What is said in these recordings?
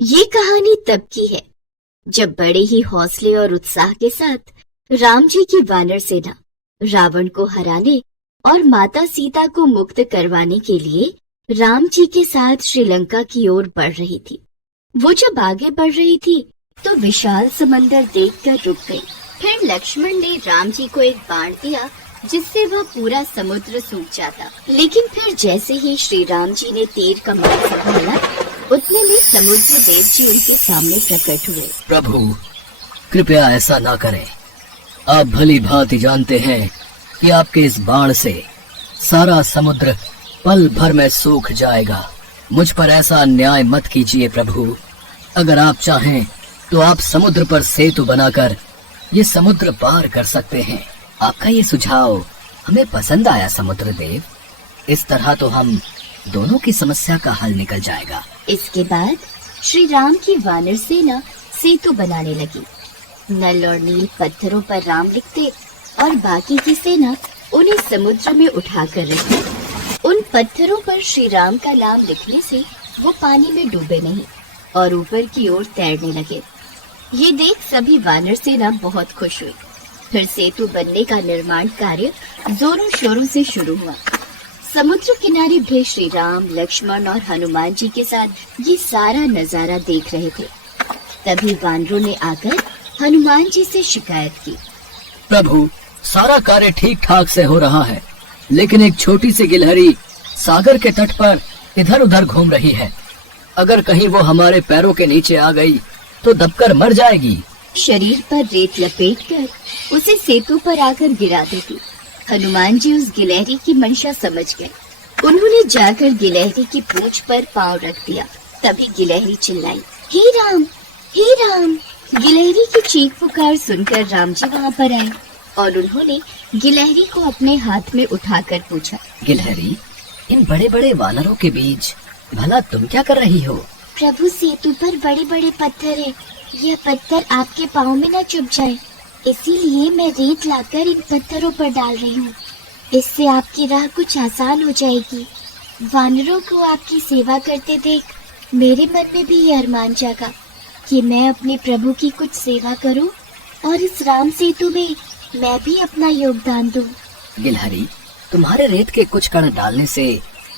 ये कहानी तब की है जब बड़े ही हौसले और उत्साह के साथ राम जी की वानर सेना रावण को हराने और माता सीता को मुक्त करवाने के लिए राम जी के साथ श्रीलंका की ओर बढ़ रही थी। वो जब आगे बढ़ रही थी तो विशाल समंदर देखकर रुक गई। फिर लक्ष्मण ने राम जी को एक बाण दिया जिससे वह पूरा समुद्र सूख जाता। लेकिन फिर जैसे ही श्री राम जी ने तीर का मार संभाला, उतने में समुद्र देव जी उनके सामने प्रकट हुए। प्रभु, कृपया ऐसा ना करें। आप भली भांति जानते हैं कि आपके इस बाण से सारा समुद्र पल भर में सूख जाएगा। मुझ पर ऐसा अन्याय मत कीजिए प्रभु। अगर आप चाहें तो आप समुद्र पर सेतु बनाकर ये समुद्र पार कर सकते हैं। आपका ये सुझाव हमें पसंद आया समुद्र देव। इस तरह तो हम दोनों की समस्या का हल निकल जाएगा। इसके बाद श्री राम की वानर सेना सेतु बनाने लगी। नल और नील पत्थरों पर राम लिखते और बाकी की सेना उन्हें समुद्र में उठाकर रखती। उन पत्थरों पर श्री राम का नाम लिखने से वो पानी में डूबे नहीं और ऊपर की ओर तैरने लगे। ये देख सभी वानर सेना बहुत खुश हुई। फिर सेतु बनने का निर्माण कार्य जोरों शोरों से शुरू हुआ। समुद्र किनारे भी श्री राम, लक्ष्मण और हनुमान जी के साथ ये सारा नजारा देख रहे थे। तभी वानरों ने आकर हनुमान जी से शिकायत की। प्रभु, सारा कार्य ठीक ठाक से हो रहा है, लेकिन एक छोटी सी गिलहरी सागर के तट पर इधर उधर घूम रही है। अगर कहीं वो हमारे पैरों के नीचे आ गई तो दबकर मर जाएगी। शरीर पर रेत लपेटकर उसे सेतु पर आकर गिरा देती। हनुमान जी उस गिलहरी की मंशा समझ गए। उन्होंने जाकर गिलहरी की पूंछ पर पांव रख दिया। तभी गिलहरी चिल्लाई, हे राम, हे राम। गिलहरी की चीख पुकार सुनकर राम जी वहाँ पर आए और उन्होंने गिलहरी को अपने हाथ में उठाकर पूछा, गिलहरी, इन बड़े बड़े वानरों के बीच भला तुम क्या कर रही हो? प्रभु, सेतु पर बड़े बड़े पत्थर है। यह पत्थर आपके पाँव में न चुभ जाए, इसीलिए मैं रेत लाकर इन पत्थरों पर डाल रही हूँ। इससे आपकी राह कुछ आसान हो जाएगी। वानरों को आपकी सेवा करते देख मेरे मन में भी ये अरमान जागा कि मैं अपने प्रभु की कुछ सेवा करूँ और इस राम सेतु में मैं भी अपना योगदान दूँ। गिलहरी, तुम्हारे रेत के कुछ कण डालने से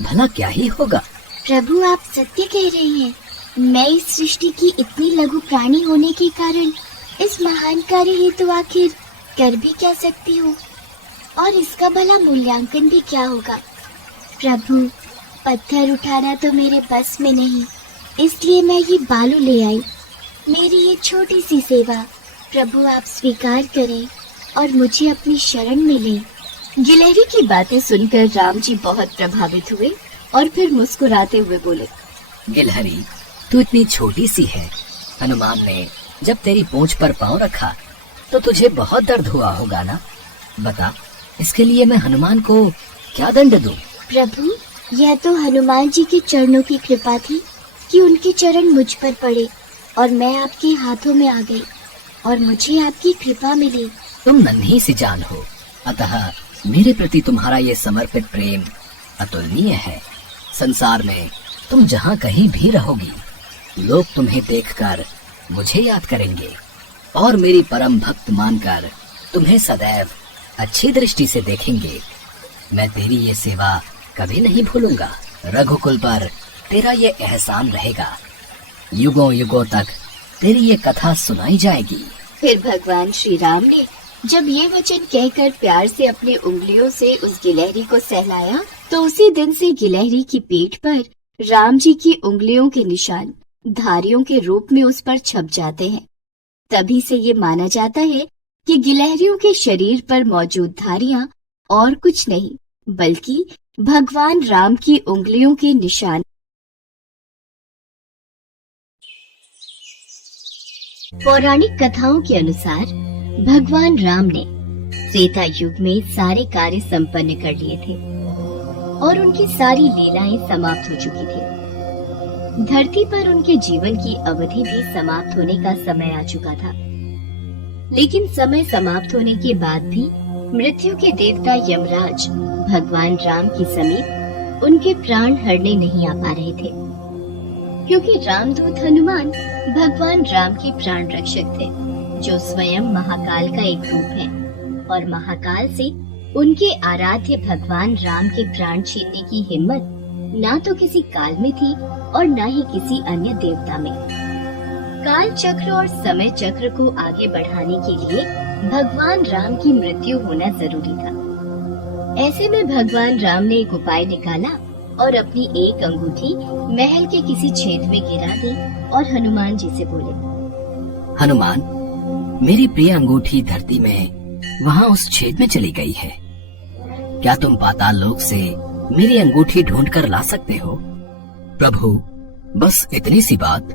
भला क्या ही होगा? प्रभु, आप सत्य कह रहे हैं। मैं इस सृष्टि की इतनी लघु प्राणी होने के कारण इस महान कार्य हेतु आखिर कर भी क्या सकती हूँ, और इसका भला मूल्यांकन भी क्या होगा। प्रभु, पत्थर उठाना तो मेरे बस में नहीं, इसलिए मैं ये बालू ले आई। मेरी ये छोटी सी सेवा प्रभु आप स्वीकार करें और मुझे अपनी शरण में लें। गिलहरी की बातें सुनकर राम जी बहुत प्रभावित हुए और फिर मुस्कुराते हुए बोले, गिलहरी, तू इतनी छोटी सी है। हनुमान ने जब तेरी पूंछ पर पांव रखा तो तुझे बहुत दर्द हुआ होगा ना? बता, इसके लिए मैं हनुमान को क्या दंड दूं? प्रभु, यह तो हनुमान जी के चरणों की कृपा थी कि उनके चरण मुझ पर पड़े और मैं आपके हाथों में आ गई और मुझे आपकी कृपा मिली। तुम नन्ही सी जान हो, अतः मेरे प्रति तुम्हारा ये समर्पित प्रेम अतुलनीय है। संसार में तुम जहाँ कहीं भी रहोगी, लोग तुम्हें देखकर मुझे याद करेंगे और मेरी परम भक्त मानकर तुम्हें सदैव अच्छी दृष्टि से देखेंगे। मैं तेरी ये सेवा कभी नहीं भूलूंगा। रघुकुल पर तेरा ये एहसान रहेगा। युगों युगों तक तेरी ये कथा सुनाई जाएगी। फिर भगवान श्री राम ने जब ये वचन कहकर प्यार से अपनी उंगलियों से उस गिलहरी को सहलाया तो उसी दिन से गिलहरी की पीठ पर राम जी की उंगलियों के निशान धारियों के रूप में उस पर छप जाते हैं। तभी से ये माना जाता है कि गिलहरियों के शरीर पर मौजूद धारियां और कुछ नहीं बल्कि भगवान राम की उंगलियों के निशान। पौराणिक कथाओं के अनुसार भगवान राम ने त्रेता युग में सारे कार्य संपन्न कर लिए थे और उनकी सारी लीलाएं समाप्त हो चुकी थी। धरती पर उनके जीवन की अवधि भी समाप्त होने का समय आ चुका था। लेकिन समय समाप्त होने के बाद भी मृत्यु के देवता यमराज भगवान राम के समीप उनके प्राण हरने नहीं आ पा रहे थे। क्योंकि रामदूत हनुमान भगवान राम के प्राण रक्षक थे, जो स्वयं महाकाल का एक रूप है, और महाकाल से उनके आराध्य भगवान राम के प्राण छीनने की हिम्मत ना तो किसी काल में थी और ना ही किसी अन्य देवता में। काल चक्र और समय चक्र को आगे बढ़ाने के लिए भगवान राम की मृत्यु होना जरूरी था। ऐसे में भगवान राम ने एक उपाय निकाला और अपनी एक अंगूठी महल के किसी छेद में गिरा दी और हनुमान जी से बोले, हनुमान, मेरी प्रिय अंगूठी धरती में वहाँ उस छेद में चली गई है। क्या तुम पाताल लोक से मेरी अंगूठी ढूंढ कर ला सकते हो? प्रभु, बस इतनी सी बात।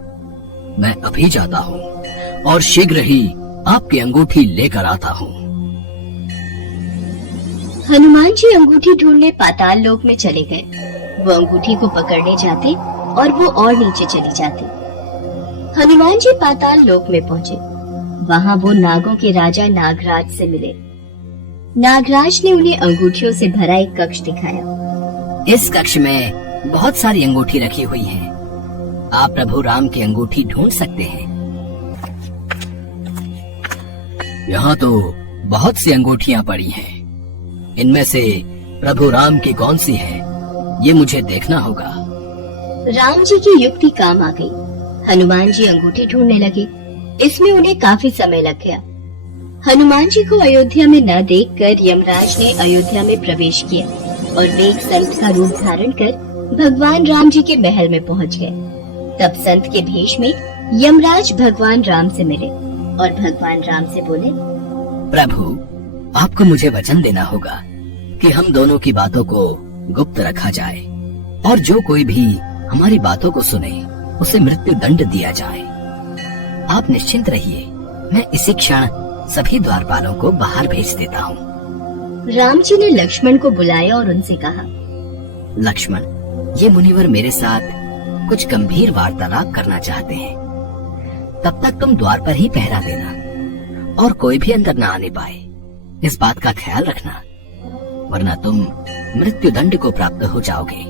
मैं अभी जाता हूँ और शीघ्र ही आपकी अंगूठी लेकर आता हूँ। हनुमान जी अंगूठी ढूंढने पाताल लोक में चले गए। वो अंगूठी को पकड़ने जाते और वो और नीचे चली जाती। हनुमान जी पाताल लोक में पहुँचे। वहाँ वो नागों के राजा नागराज से मिले। नागराज ने उन्हें अंगूठियों से भरा एक कक्ष दिखाया। इस कक्ष में बहुत सारी अंगूठी रखी हुई है। आप प्रभु राम की अंगूठी ढूंढ सकते हैं। यहाँ तो बहुत सी अंगूठियाँ पड़ी हैं। इनमें से प्रभु राम की कौन सी है, ये मुझे देखना होगा। राम जी की युक्ति काम आ गई। हनुमान जी अंगूठी ढूंढने लगे। इसमें उन्हें काफी समय लग गया। हनुमान जी को अयोध्या में न देखकर यमराज ने अयोध्या में प्रवेश किया और वे एक संत का रूप धारण कर भगवान राम जी के महल में पहुंच गए। तब संत के भेष में यमराज भगवान राम से मिले और भगवान राम से बोले, प्रभु, आपको मुझे वचन देना होगा कि हम दोनों की बातों को गुप्त रखा जाए और जो कोई भी हमारी बातों को सुने उसे मृत्यु दंड दिया जाए। आप निश्चिंत रहिए, मैं इसी क्षण सभी द्वारपालों को बाहर भेज देता हूँ। राम जी ने लक्ष्मण को बुलाया और उनसे कहा, लक्ष्मण, ये मुनिवर मेरे साथ कुछ गंभीर वार्तालाप करना चाहते हैं। तब तक तुम द्वार पर ही पहरा देना और कोई भी अंदर न आने पाए। इस बात का ख्याल रखना, वरना तुम मृत्यु दंड को प्राप्त हो जाओगे।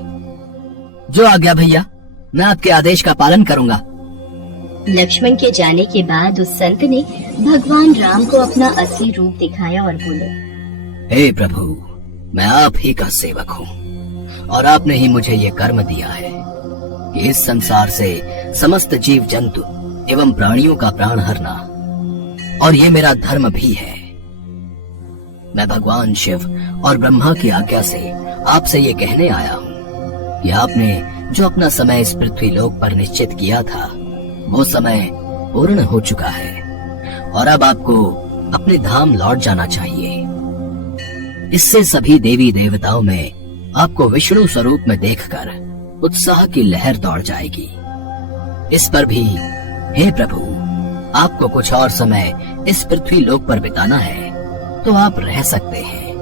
जो आज्ञा भैया, मैं आपके आदेश का पालन करूंगा। लक्ष्मण के जाने के बाद उस संत ने भगवान राम को अपना असली रूप दिखाया और बोले, हे प्रभु, मैं आप ही का सेवक हूँ और आपने ही मुझे ये कर्म दिया है कि इस संसार से समस्त जीव जंतु एवं प्राणियों का प्राण हरना, और ये मेरा धर्म भी है। मैं भगवान शिव और ब्रह्मा की आज्ञा से आपसे ये कहने आया हूँ कि आपने जो अपना समय इस पृथ्वी लोक पर निश्चित किया था, वो समय पूर्ण हो चुका है और अब आपको अपने धाम लौट जाना चाहिए। इससे सभी देवी देवताओं में आपको विष्णु स्वरूप में देखकर उत्साह की लहर दौड़ जाएगी। इस पर भी हे प्रभु, आपको कुछ और समय इस पृथ्वी लोक पर बिताना है तो आप रह सकते हैं।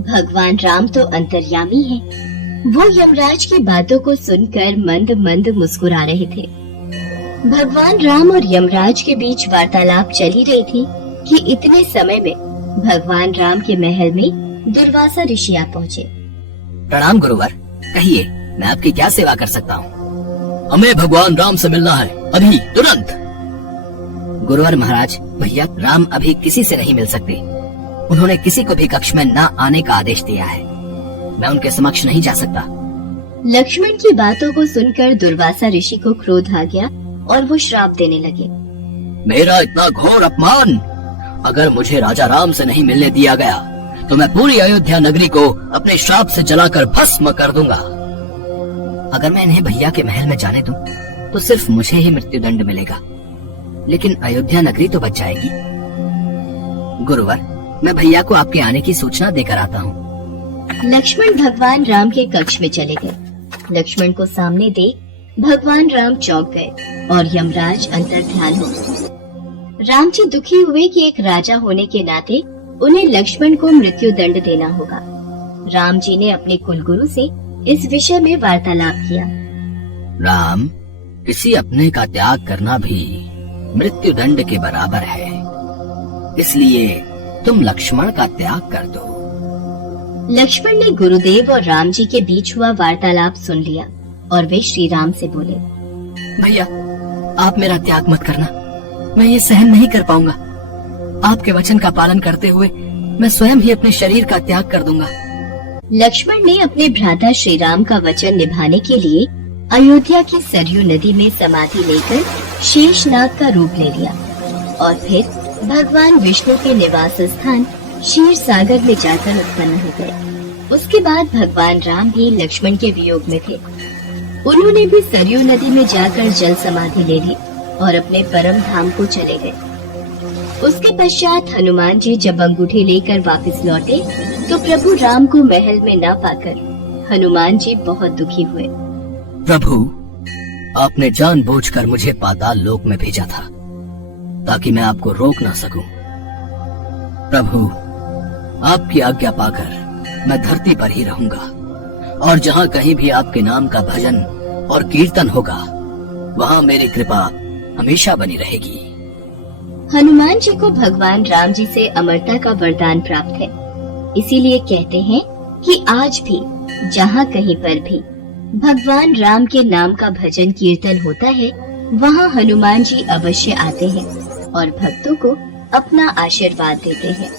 भगवान राम तो अंतर्यामी हैं। वो यमराज की बातों को सुनकर मंद मंद मुस्कुरा रहे थे। भगवान राम और यमराज के बीच वार्तालाप चली रही थी कि इतने समय में भगवान राम के महल में दुर्वासा ऋषि आ पहुँचे। प्रणाम गुरुवर, कहिए मैं आपकी क्या सेवा कर सकता हूँ? हमें भगवान राम से मिलना है, अभी तुरंत। गुरुवर महाराज, भैया राम अभी किसी से नहीं मिल सकते। उन्होंने किसी को भी कक्ष में न आने का आदेश दिया है। मैं उनके समक्ष नहीं जा सकता। लक्ष्मण की बातों को सुनकर दुर्वासा ऋषि को क्रोध आ गया और वो श्राप देने लगे। मेरा इतना घोर अपमान! अगर मुझे राजा राम से नहीं मिलने दिया गया तो मैं पूरी अयोध्या नगरी को अपने श्राप से जलाकर भस्म कर दूंगा। अगर मैं इन्हें भैया के महल में जाने दूं, तो सिर्फ मुझे ही मृत्यु दंड मिलेगा, लेकिन अयोध्या नगरी तो बच जाएगी। गुरुवर, मैं भैया को आपके आने की सूचना देकर आता हूँ। लक्ष्मण भगवान राम के कक्ष में चले गए। लक्ष्मण को सामने देख भगवान राम चौंक गए और यमराज अंतर्ध्यान हो गए। राम जी दुखी हुए कि एक राजा होने के नाते उन्हें लक्ष्मण को मृत्यु दंड देना होगा। राम जी ने अपने कुलगुरु से इस विषय में वार्तालाप किया। राम, किसी अपने का त्याग करना भी मृत्यु दंड के बराबर है, इसलिए तुम लक्ष्मण का त्याग कर दो। लक्ष्मण ने गुरुदेव और राम जी के बीच हुआ वार्तालाप सुन लिया और वे श्री राम से बोले, भैया, आप मेरा त्याग मत करना, मैं ये सहन नहीं कर पाऊंगा। आपके वचन का पालन करते हुए मैं स्वयं ही अपने शरीर का त्याग कर दूंगा। लक्ष्मण ने अपने भ्राता श्री राम का वचन निभाने के लिए अयोध्या की सरयू नदी में समाधि लेकर शेषनाग का रूप ले लिया और फिर भगवान विष्णु के निवास स्थान क्षीर सागर में जाकर उत्पन्न हो गए। उसके बाद भगवान राम भी लक्ष्मण के वियोग में थे। उन्होंने भी सरयू नदी में जाकर जल समाधि ले ली और अपने परम धाम को चले गए। उसके पश्चात हनुमान जी जब अंगूठी लेकर वापस लौटे तो प्रभु राम को महल में न पाकर हनुमान जी बहुत दुखी हुए। प्रभु, आपने जानबूझकर मुझे पाताल लोक में भेजा था ताकि मैं आपको रोक ना सकूं। प्रभु, आपकी आज्ञा पाकर मैं धरती पर ही रहूंगा और जहाँ कहीं भी आपके नाम का भजन और कीर्तन होगा वहाँ मेरी कृपा हमेशा बनी रहेगी। हनुमान जी को भगवान राम जी से अमरता का वरदान प्राप्त है, इसीलिए कहते हैं कि आज भी जहाँ कहीं पर भी भगवान राम के नाम का भजन कीर्तन होता है वहाँ हनुमान जी अवश्य आते हैं और भक्तों को अपना आशीर्वाद देते हैं।